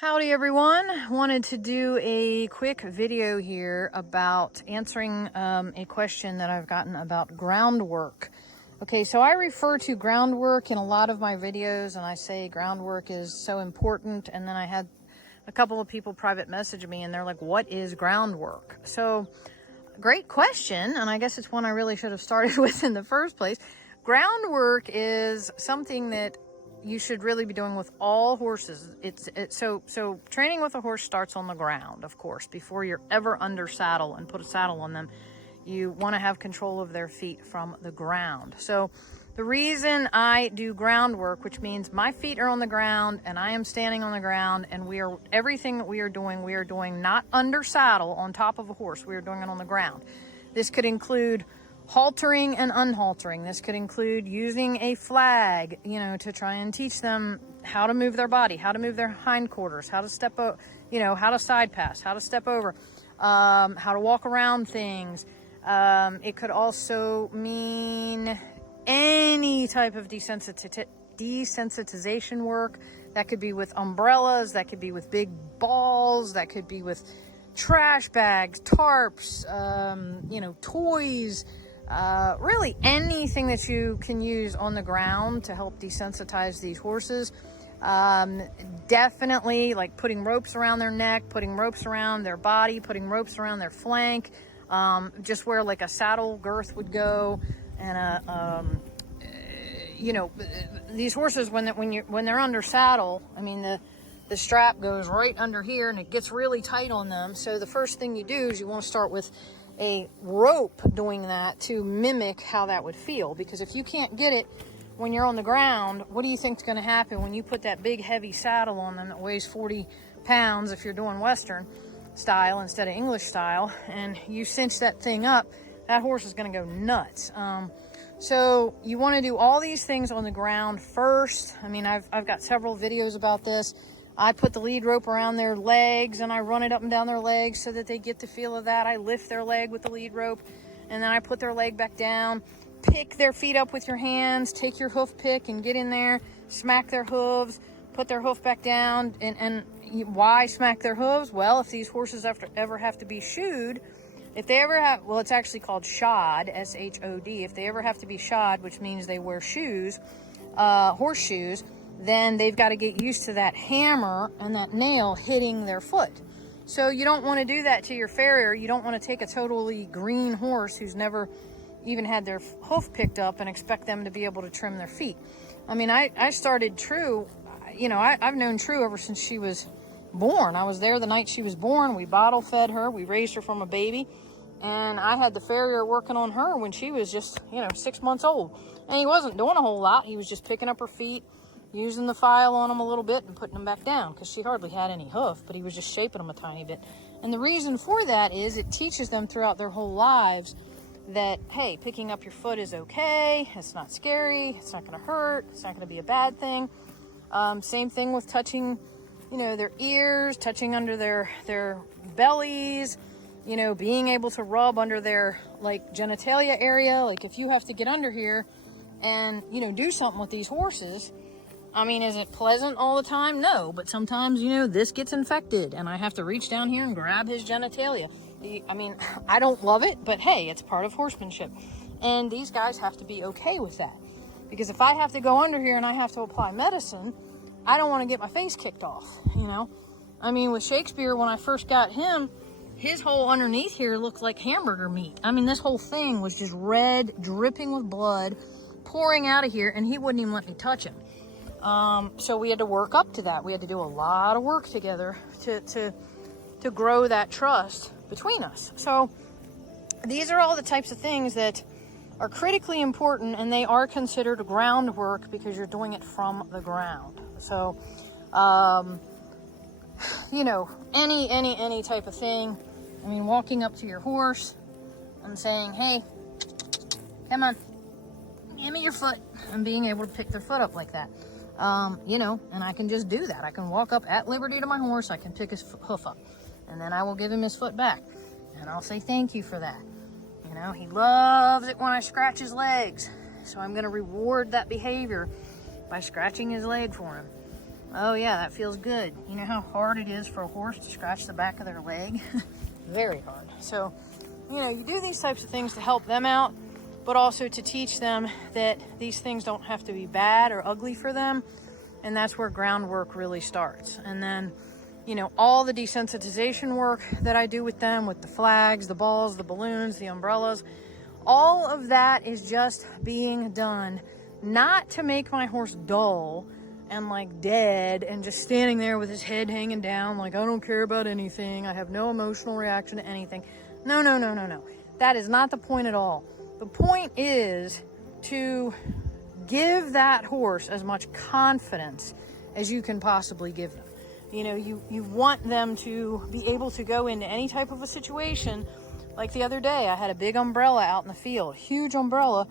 Howdy everyone. Wanted to do a quick video here about answering a question that I've gotten about groundwork. Okay, so I refer to groundwork in a lot of my videos and I say groundwork is so important, and then I had a couple of people private message me and they're like, what is groundwork? So great question, and I guess it's one I really should have started with in the first place. Groundwork is something that you should really be doing with all horses. So training with a horse starts on the ground, of course. Before you're ever under saddle and put a saddle on them, you want to have control of their feet from the ground. So the reason I do groundwork, which means my feet are on the ground and I am standing on the ground, and everything that we are doing not under saddle on top of a horse. We are doing it on the ground. This could include haltering and unhaltering. This could include using a flag, to try and teach them how to move their body, how to move their hindquarters, how to step, how to side pass, how to step over, how to walk around things. It could also mean any type of desensitization work. That could be with umbrellas, that could be with big balls, that could be with trash bags, tarps, toys, really anything that you can use on the ground to help desensitize these horses. Definitely like putting ropes around their neck, putting ropes around their body, putting ropes around their flank, just where like a saddle girth would go. And these horses, when they're under saddle, I mean the strap goes right under here and it gets really tight on them. So the first thing you do is you want to start with a rope doing that to mimic how that would feel. Because if you can't get it when you're on the ground, what do you think is going to happen when you put that big heavy saddle on them that weighs 40 pounds if you're doing Western style instead of English style, and you cinch that thing up? That horse is going to go nuts. So you want to do all these things on the ground first. I mean, I've got several videos about this. I put the lead rope around their legs and I run it up and down their legs so that they get the feel of that. I lift their leg with the lead rope and then I put their leg back down. Pick their feet up with your hands. Take your hoof pick and get in there. Smack their hooves. Put their hoof back down. And why smack their hooves? Well, if these horses ever have to be shoed, if they ever have, well, it's actually called shod, S-H-O-D. If they ever have to be shod, which means they wear shoes, horseshoes, then they've got to get used to that hammer and that nail hitting their foot. So you don't want to do that to your farrier. You don't want to take a totally green horse who's never even had their hoof picked up and expect them to be able to trim their feet. I mean, I started True, I've known True ever since she was born. I was there the night she was born. We bottle fed her. We raised her from a baby. And I had the farrier working on her when she was just, 6 months old. And he wasn't doing a whole lot. He was just picking up her feet, using the file on them a little bit and putting them back down because she hardly had any hoof, but he was just shaping them a tiny bit. And the reason for that is it teaches them throughout their whole lives that, hey, picking up your foot is okay. It's not scary. It's not going to hurt. It's not going to be a bad thing. Same thing with touching, their ears, touching under their bellies, being able to rub under their genitalia area. Like if you have to get under here and, do something with these horses, I mean, is it pleasant all the time? No, but sometimes, this gets infected and I have to reach down here and grab his genitalia. I mean, I don't love it, but hey, it's part of horsemanship. And these guys have to be okay with that. Because if I have to go under here and I have to apply medicine, I don't want to get my face kicked off, I mean, with Shakespeare, when I first got him, his whole underneath here looked like hamburger meat. I mean, this whole thing was just red, dripping with blood, pouring out of here, and he wouldn't even let me touch him. So we had to work up to that. We had to do a lot of work together to grow that trust between us. So these are all the types of things that are critically important, and they are considered groundwork because you're doing it from the ground. So, any type of thing. I mean, walking up to your horse and saying, hey, come on, give me your foot, and being able to pick their foot up like that. And I can just do that. I can walk up at liberty to my horse. I can pick his hoof up, and then I will give him his foot back, and I'll say thank you for that. He loves it when I scratch his legs, so I'm going to reward that behavior by scratching his leg for him. Oh yeah, that feels good. You know how hard it is for a horse to scratch the back of their leg? Very hard. So, you know, you do these types of things to help them out, but also to teach them that these things don't have to be bad or ugly for them. And that's where groundwork really starts. And then, you know, all the desensitization work that I do with them, with the flags, the balls, the balloons, the umbrellas, all of that is just being done not to make my horse dull and like dead and just standing there with his head hanging down like, I don't care about anything, I have no emotional reaction to anything. No, no, no, no, no. That is not the point at all. The point is to give that horse as much confidence as you can possibly give them. You know, you want them to be able to go into any type of a situation. Like the other day, I had a big umbrella out in the field, huge umbrella,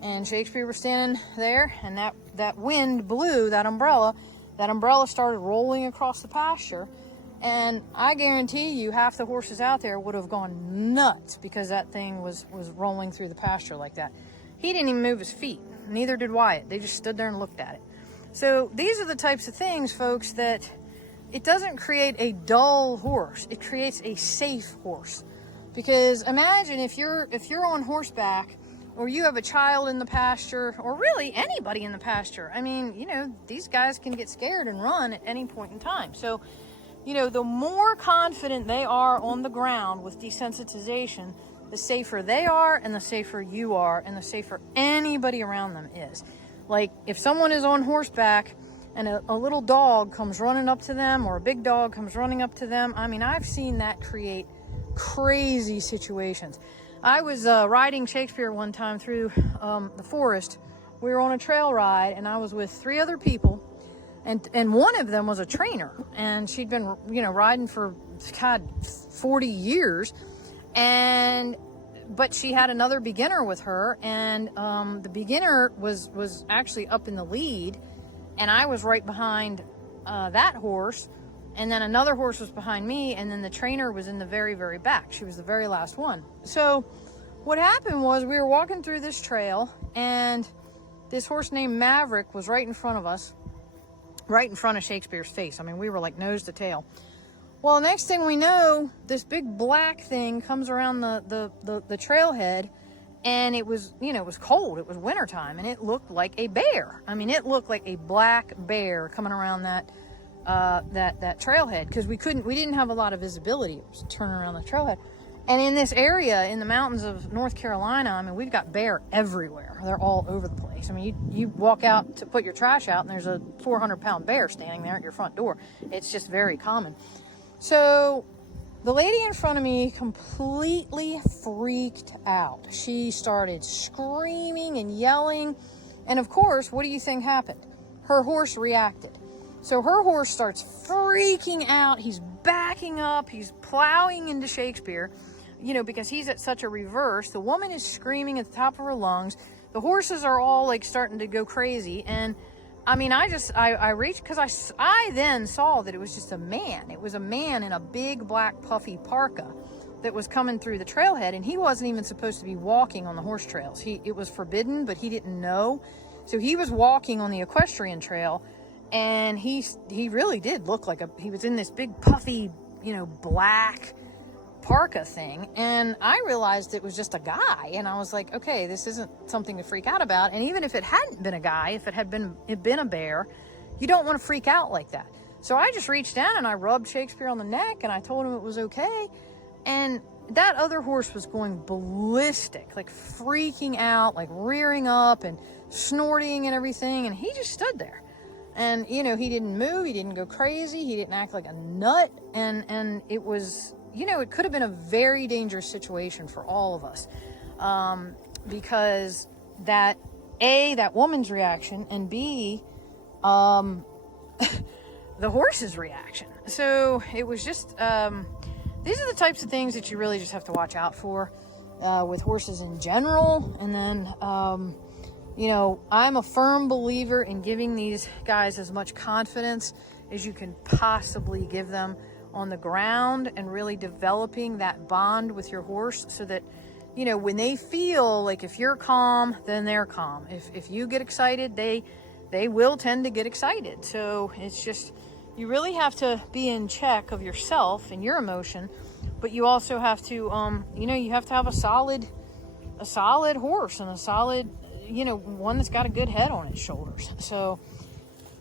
and Shakespeare was standing there, and that wind blew that umbrella. That umbrella started rolling across the pasture, and I guarantee you half the horses out there would have gone nuts because that thing was rolling through the pasture like that. He didn't even move his feet, neither did Wyatt. They just stood there and looked at it. So these are the types of things, folks, that it doesn't create a dull horse. It creates a safe horse. Because imagine if you're on horseback, or you have a child in the pasture, or really anybody in the pasture. I mean, you know, these guys can get scared and run at any point in time. So, you know, the more confident they are on the ground with desensitization, the safer they are, and the safer you are, and the safer anybody around them is. Like, if someone is on horseback and a little dog comes running up to them, or a big dog comes running up to them, I mean, I've seen that create crazy situations. I was riding Shakespeare one time through the forest. We were on a trail ride, and I was with 3 other people, and one of them was a trainer, and she'd been, you know, riding for, God, 40 years, but she had another beginner with her, and the beginner was actually up in the lead, and I was right behind that horse. And then another horse was behind me, and then the trainer was in the very, very back. She was the very last one. So what happened was we were walking through this trail, and this horse named Maverick was right in front of us, right in front of Shakespeare's face. I mean, we were like nose to tail. Well, next thing we know, this big black thing comes around the trailhead, and it was, you know, it was cold. It was wintertime, and it looked like a bear. I mean, it looked like a black bear coming around that trailhead, because we didn't have a lot of visibility. It was turning around the trailhead. And in this area, in the mountains of North Carolina, I mean, we've got bear everywhere. They're all over the place. I mean, you walk out to put your trash out, and there's a 400-pound bear standing there at your front door. It's just very common. So the lady in front of me completely freaked out. She started screaming and yelling. And of course, what do you think happened? Her horse reacted. So her horse starts freaking out. He's backing up. He's plowing into Shakespeare, you know, because he's at such a reverse. The woman is screaming at the top of her lungs. The horses are all like starting to go crazy. And I mean, I reached, because I then saw that it was just a man. It was a man in a big black puffy parka that was coming through the trailhead, and he wasn't even supposed to be walking on the horse trails. It was forbidden, but he didn't know. So he was walking on the equestrian trail, and he really did look like he was in this big puffy, you know, black parka thing. And I realized it was just a guy, and I was like, okay, this isn't something to freak out about. And even if it hadn't been a guy, if it had been a bear, you don't want to freak out like that. So I just reached down and I rubbed Shakespeare on the neck, and I told him it was okay. And that other horse was going ballistic, like freaking out, like rearing up and snorting and everything. And he just stood there. And, you know, he didn't move. He didn't go crazy. He didn't act like a nut. And it was, you know, it could have been a very dangerous situation for all of us. Because that woman's reaction, and B, the horse's reaction. So it was just, these are the types of things that you really just have to watch out for with horses in general. And then, you know, I'm a firm believer in giving these guys as much confidence as you can possibly give them on the ground, and really developing that bond with your horse so that, you know, when they feel like if you're calm, then they're calm. If you get excited, they they will tend to get excited. So it's just, you really have to be in check of yourself and your emotion, but you also have to, you know, you have to have a solid horse and a solid, you know, one that's got a good head on its shoulders. So,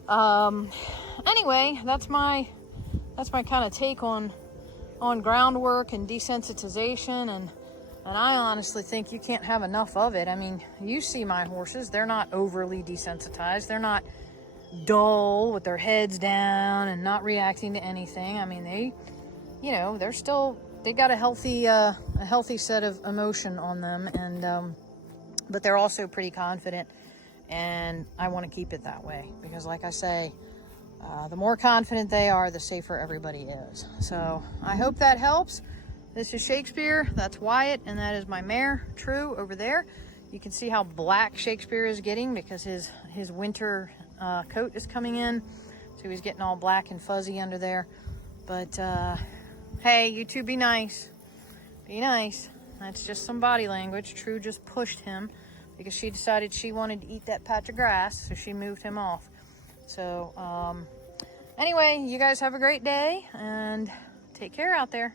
anyway, that's my kind of take on groundwork and desensitization, and I honestly think you can't have enough of it. I mean, you see my horses, they're not overly desensitized. They're not dull with their heads down and not reacting to anything. I mean, they, you know, they've got a healthy set of emotion on them, and but they're also pretty confident, and I want to keep it that way, because like I say, the more confident they are, the safer everybody is. So I hope that helps. This is Shakespeare, that's Wyatt, and that is my mare, True, over there. You can see how black Shakespeare is getting because his winter coat is coming in. So he's getting all black and fuzzy under there. But hey, you two be nice. Be nice. That's just some body language. True just pushed him because she decided she wanted to eat that patch of grass, so she moved him off. So anyway, you guys have a great day and take care out there.